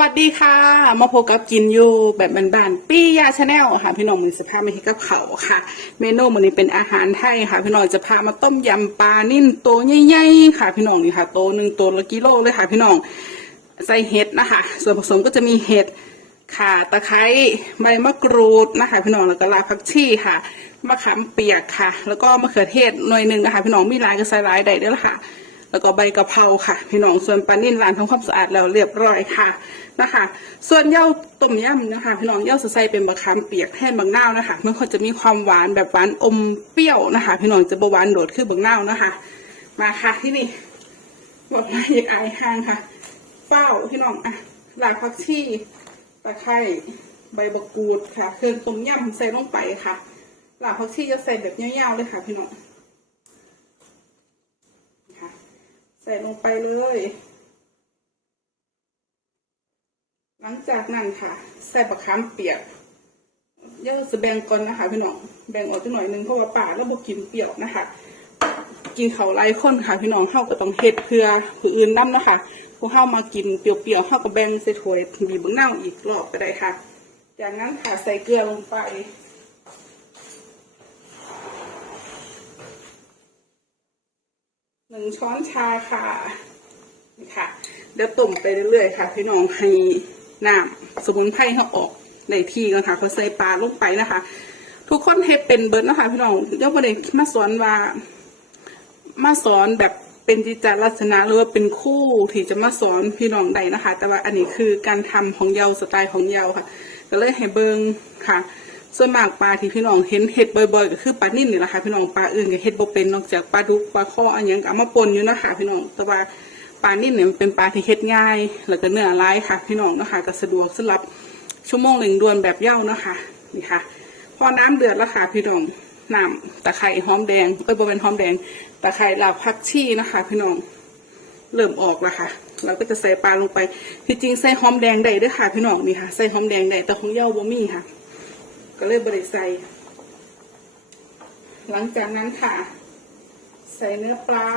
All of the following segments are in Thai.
วัสดีค่ะ มาพบกับกินอยู่แบบบานๆปี้ยาชาแนลค่ะ พี่น้องมือสภาพไม่ให้กับเขาค่ะ เมนูมันนี้เป็นอาหารไทยค่ะ พี่น้องจะพามาต้มยำปลานิ่นตัวใหญ่ๆค่ะ พี่น้องนี่ค่ะตัวหนึ่งตัวละกิโลเลยค่ะ พี่น้องใส่เห็ดนะคะ ส่วนผสมก็จะมีเห็ดข่าตะไคร้ใบมะกรูดนะคะ พี่น้องแล้วก็ราผักชีค่ะมะขามเปียกค่ะ แล้วก็มะเขือเทศหน่อยหนึ่งนะคะ พี่น้องมีลายก็ใส่ลายได้เด้วยละค่ะ แล้วก็ใบกะเพราค่ะ พี่น้องส่วนปลานิ่นร้านทำความสะอาดแล้วเรียบร้อยค่ะนะคะ ส่วนเย้าต้มยำนะคะ พี่น้องเย้าใส่เป็นบะขามเปียกแทนบางนาวนะคะมันก็จะมีความหวานแบบหวานอมเปรี้ยวนะคะ พี่น้องจะบหวานโดดคือบางนาวนะคะ มาค่ะที่นี่หมดเลยอยากอายห้างค่ะ เป้าพี่น้องอะหลากผักชีตะไคร้ใบมะกรูดค่ะเครื่องต้มยำใส่ลงไปค่ะ หลากผักชีจะใส่แบบยาวๆเลยค่ะ พี่น้อง ค่ะ ใส่ลงไปเลย หลังจากนั้นค่ะ ใส่บะขามเปียกเดี๋ยวจะแบ่งก่อนนะคะพี่น้องแบ่งออกจักหน่อยนึงเพราะว่าป่าแล้วบกินเปรี้ยวนะคะ กินเขาไรข้นค่ะพี่น้องเข้าก็ต้องเฮ็ดเพื่อผู้อื่นนํนะคะพวกเข้ามากินเปรี้ยวๆเข้าก็แบ่งใส่ถ้วยมีเบื้องหน้าอีกรอบก็ได้ค่ะ จากนั้นค่ะใส่เกลือลงไป หนึ่ งช้อนชาค่ะนี่ค่ะ เดี๋ยวตุ่มไปเรื่อยๆค่ะพี่น้องให้น้ำสมุนไพรเขาออกในที่ก่อนค่ะเขาใส่ปลาลงไปนะคะ ทุกคนเฮ็ดเป็นเบิร์ดนะคะพี่น้องย่อประเด็นมาสอนว่า มาสอนแบบเป็นจิตลักษณะหรือว่าเป็นคู่ที่จะมาสอนพี่น้องใดนะคะ แต่ว่าอันนี้คือการทำของเยาสไตล์ของเยาค่ะ ก็เลยให้เบิงค่ะ ส่วนมากปลาที่พี่น้องเห็นเห็ดบ่อยๆก็คือปลานิ่นนี่แหละค่ะพี่น้องปลาอื่นก็เห็ดบ่เป็นนอกจากปลาดุกปลาข้ออันยังเอามาปนอยู่นะคะพี่น้องแต่ว่าปลานิ่นเนี่ยมันเป็นปลาที่เฮ็ดง่าย แล้วก็เนื้อร้ายค่ะ พี่น้องนะคะก็สะดวกสำหรับชั่วโมงหนึ่งด่วนแบบเย่านะคะนี่ค่ะ พอน้ำเดือดแล้วค่ะพี่น้องน้ำตะไคร้หอมแดงเอ้ยบเป็นหอมแดงตะไคร้ลาวผักชีนะคะ พี่น้องเริ่มออกแล้วค่ะ เราก็จะใส่ปลาลงไปที่จริงใส่หอมแดงได้ด้วยค่ะ พี่น้องนี่ค่ะใส่หอมแดงได้แต่ของเย่าบ่มีค่ะ ก็เลยบริใส่ หลังจากนั้นค่ะ ใส่เนื้อปลา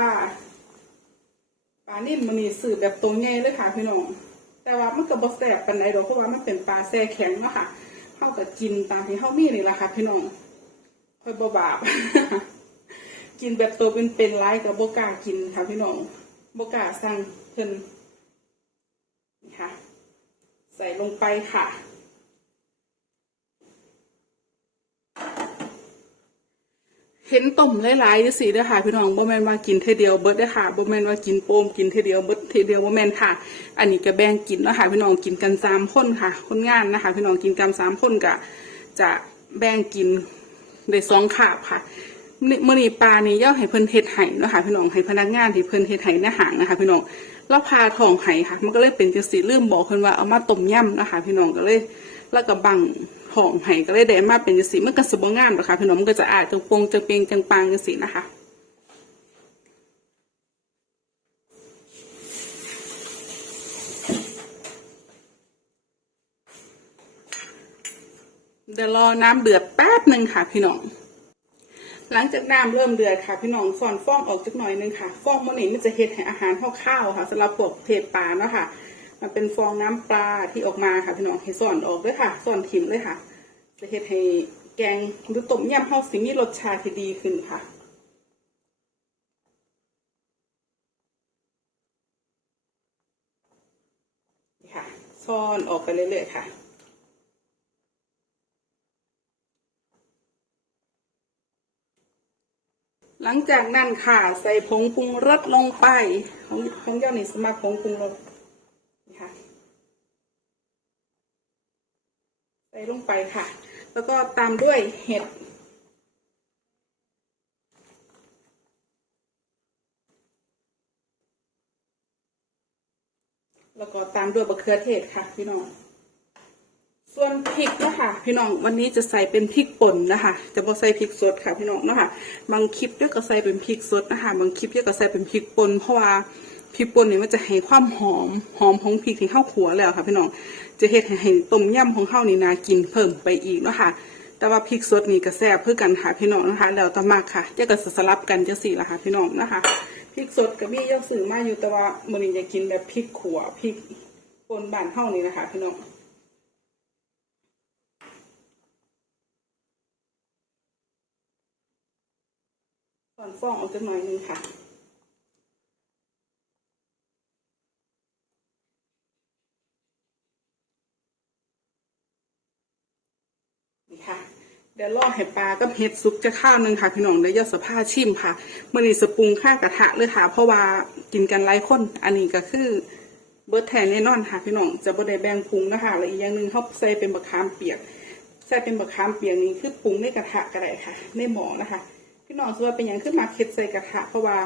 ปลานิ่มมันนี่สืบแบบตรงใหญ่เลยค่ะพี่น้อง แต่ว่ามันก็บ่แสบปานใดดอกเพราะว่ามันเป็นปลาแซ่แข็งเนาะค่ะเฮาก็กินตามที่เฮามีนี่แหละค่ะพี่น้องค่อยบบาปกินแบบตัวเป็นๆร้กับโบกากินค่ะพี่น้องบ่กาสั่งเพิ่นนี่ค่ะ ใส่ลงไปค่ะ ห็นต้มหลายๆจังซี่เด้อค่ะพี่น้องบ่แม่นว่ากินเทเดียวเบิดเด้อค่ะบ่แม่นว่ากินโปมกินเทเดียวเบิดเทเดียวบ่แม่นค่ะ อันนี้ก็แบ่งกินเนาะค่ะพี่น้องกินกันสามคนค่ะ คนงานนะคะ พี่น้องกินกันสามคนก็จะแบ่งกินได้สองขาบค่ะนี่มื้อนี้ปลานี่ย่อให้เพิ่นเฮ็ดให้เนาะค่ะพี่น้องให้พนักงานที่เพิ่นเฮ็ดให้ในหางนะคะพี่น้องแล้วพาทองให้ค่ะ มันก็เลยเป็นจังซี่ลืมบอกเพิ่นว่าเอามาต้มยำนะคะพี่น้องก็เลย แล้วก็บังหอมไห้ก็เลยได้มาเป็นจังสีมันก็สบงามหรอคะพี่น้องมันก็จะอาจจังปงจังเปียงจังปางจังสีนะคะเดี๋ยวรอน้ำเดือดแป๊บหนึ่งค่ะพี่น้อง หลังจากน้ำเริ่มเดือดค่ะ พี่น้องสอนฟองออกจักหน่อยหนึงค่ะ ฟองมันนี่มันจะเฮ็ดให้อาหารข้าวๆค่ะสำหรับพวกเทปปลาเนาะค่ะ มันเป็นฟองน้ำปลาที่ออกมาค่ะพี่น้องให้สอนออกด้วยค่ะสอนถิ่มเลยค่ะ จะเฮ็ดให้แกงหรือต้มยำเฮาสิมีรสชาติที่ดีขึ้นค่ะค่ะซ่อนออกไปเรื่อยๆค่ะหลังจากนั้นค่ะ ใส่ผงปรุงรสลงไปของของเจ้านี่สมัครผงปรุงรสนี่ค่ะ ใส่ลง ไปค่ะ แล้วก็ตามด้วยเห็ด แล้วก็ตามด้วยบะเขือเทศค่ะพี่น้อง ส่วนพริกนะคะพี่น้องวันนี้จะใส่เป็นพริกป่นนะคะจะบ่ใส่พริกสดค่ะพี่น้องเนาะคะบางคลิปเยอะก็ใส่เป็นพริกสดนะคะบางคลิปเยอะก็ใส่เป็นพริกป่นเพราะว่า พริกป่นเนี่ยมันจะให้ความหอมหอมของพริกที่เข้าขัวแล้วค่ะพี่น้องจะเฮ็ดให้ต้มยำของข้าวนี่นากินเพิ่มไปอีกเนาะค่ะแต่ว่าพริกสดนี่ก็แซ่บเพื่อกันค่ะพี่น้องนะคะแล้วต่มาค่ะจะก็สลับกันจะสี่ละค่ะพี่น้องนะคะพริกสดกับพี่ยังซื้อมาอยู่แต่ว่ามื้อนี้อยากกินแบบพริกขัวพริกปนบ้านเท่านี้นะคะพี่น้องตอนฟองออกจักหน่อยนึงค่ะ นี่ค่ะ เดี๋ยวรอให้ปลากับเห็ดซุปจะข้าวหนึ่งค่ะพี่น้องเดี๋ยวยอดสภาชิมค่ะมื่อนี้สปรุงข้ากระทะเลยค่ะ เพราะว่ากินกันหลายคน อันนี้ก็คือเบิร์ดแทนแน่นอนค่ะพี่น้องจะบ่ได้แบ่งปรุงนะคะแล้วอีกอย่างหนึ่งเขาใส่เป็นบะขามเปียกใส่เป็นบะขามเปียกนี้คือปรุงในกระทะก็ได้ค่ะ ในหม้อนะคะ พี่น้องส่วนเป็นอย่างขึ้นมาเค็ดใส่กระทะเพราะว่า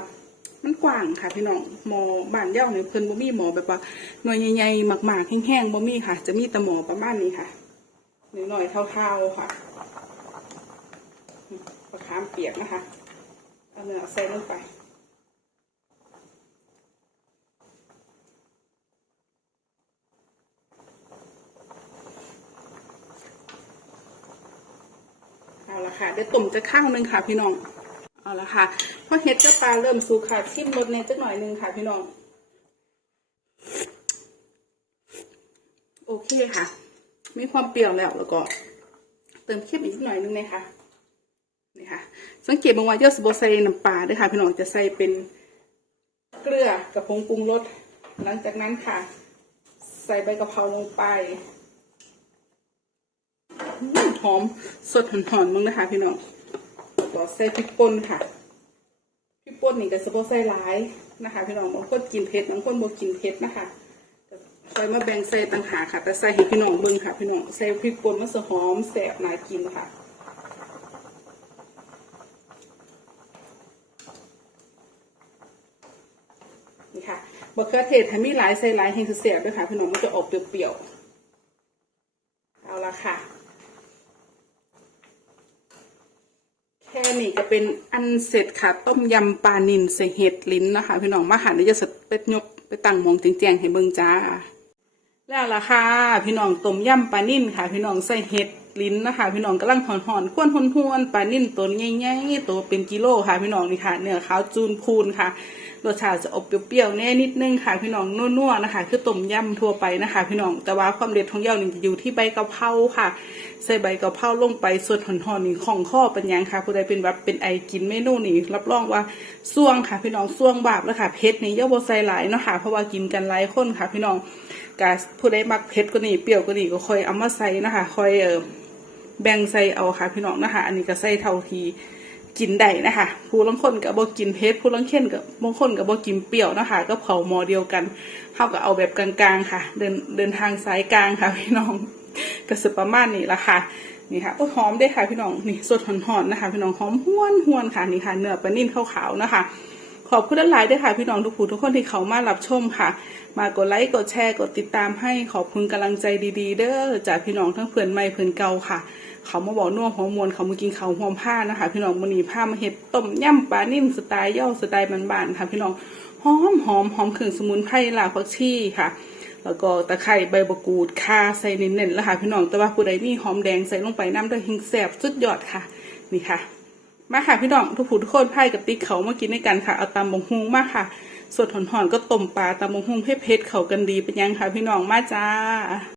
มันกว้างค่ะพี่น้องหม้อบ้านเย่าเนี่ยเพิ่นบ่มีหม้อแบบว่าหน่วยใหญ่ๆหมากๆแห้งๆบ่มีค่ะ จะมีแต่หม้อประมาณนี้ค่ะหน่อยๆเท่าๆค่ะ บะขามเปียกนะคะ เอาเนื้อใส่ลงไป เอาละค่ะเดี๋ยวตุ่มจะข้างหนึงค่ะพี่น้อง เอาละค่ะพอเห็ดกับปลาเริ่มสุกค่ะชิมรสในจักหน่อยหนึงค่ะพี่น้อง โอเคค่ะ มีความเปรี้ยวแล้วแล้วก็เติมเค็มอีกนิดหน่อยนึงเลยค่ะ นี่ค่ะ สังเกตบางว่าเยอะสโบใส่น้ำปลาด้วยค่ะ พี่น้องจะใส่เป็นเกลือกับผงปรุงรสหลังจากนั้นค่ะ ใส่ใบกะเพราลงไปหอมสดหอนๆมึงนะคะพี่น้องแล้วก็ใส่พริกป่นค่ะพริกป่นนี่ก็สะโพกใส่หลายนะคะ พี่น้องบางคนกินเผ็ดบางคนบ่กินเผ็ดนะคะก็คอยมาแบ่งใส่ต่างหากค่ะ แต่ใส่ให้พี่น้องเบิ่งค่ะ พี่น้องใส่พริกป่นมันจะหอมแซ่บน่ากินค่ะ นี่ค่ะบะเขือเทศถ้ามีหลายใส่หลายแห้งเสียบด้วยค่ะพี่น้องมันจะออกเปรี้ยวๆเอาละค่ะ แค่นี้ก็เป็นอันเสร็จค่ะ ต้มยำปลานิลใส่เห็ดลิ้นนะคะพี่น้องมาหันเดี๋ยวจะสเป็ดยกไปตั้งมองแจงๆให้เบิ่งจ้า แล้วล่ะค่ะ พี่น้องต้มยำปลานิ่นค่ะ พี่น้องใส่เห็ดลิ้นนะคะพี่น้องกำลังหอนๆข้วนหวนๆปลานิ่นตัวใหญ่ๆตัวเป็นกิโลค่ะ พี่น้องนี่ค่ะเนื้อขาวจูนพูนค่ะ รสชาติจะอบเปรี้ยวๆแน่นิดนึงค่ะพี่น้องนัวๆนะคะ คือต้มยำทั่วไปนะคะ พี่น้องแต่ว่าความเด็ดของเย่านี่จะอยู่ที่ใบกะเพราค่ะ ใส่ใบกะเพราลงไปส่วนหอนๆนี่ของข้อป็นหยังค่ะผู้ใดเป็นแบบเป็นไอกินเมนูนี่รับรองว่าส่วงค่ะ พี่น้องส่วงบาปแล้วค่ะเผ็ดนี่เย่าบ่ใส่หลายเนาะค่ะเพราะว่ากินกันหลายคนค่ะ พี่น้องกาผู้ใดมักเผ็ดก็นี่เปรี้ยวก็นี่ก็คอยเอามาใส่นะคะคอยเออแบ่งใส่เอาค่ะพี่น้องนะคะ อันนี้ก็ใส่เท่าที กินได้นะคะผู้ลังคนกับบกินเผ็ดผู้ลังเค้นกับบางคนกับบกินเปรี้ยวนะคะก็เผาหมอเดียวกันเท่ากับเอาแบบกลางๆค่ะ เดินเดินทางสายกลางค่ะพี่น้องก็สิประมาณนี้ละค่ะนี่ค่ะโอ้หอมได้ค่ะพี่น้องนี่สดหอนๆนะคะ พี่น้องหอมห้วนห้วนๆค่ะนี่ค่ะเนื้อปลานิ่มขาวๆนะคะ ขอบคุณหลายๆด้วยค่ะพี่น้องทุกผู้ทุกคนที่เขามารับชมค่ะ มากดไลค์กดแชร์กดติดตามให้ขอบคุณกำลังใจดี ๆ เด้อจากพี่น้องทั้งเพื่อนใหม่เพื่อนเก่าค่ะ เขามาบอกน่วมหัวมวลเขามากินเขาวหอมผ้านะคะ พี่น้องมันนีผ้ามาเห็ดต้มย่ำปลานิ่มสไตล์ย่อสไตล์บานๆค่ะ พี่น้องหอมหอมหอมเครื่องสมุนไพรลาผักชีค่ะ แล้วก็ตะไคร้ใบมะกรูดข่าใส่เน้นๆแล้วค่ะ พี่น้องแต่ว่าผู้ใดมีหอมแดงใส่ลงไปน้ำด้วยหิงแสบสุดยอดค่ะ นี่ค่ะ มาค่ะพี่น้องทุกผู้ทุกคนไพ่กับติ๊กเขามากินด้วยกันค่ะเอาตำบงฮุงมากค่ะสดหอนๆก็ต้มปลาตำบงฮุงให้เพชรเขากันดีเป็นยังค่ะ พี่น้องมาจ้า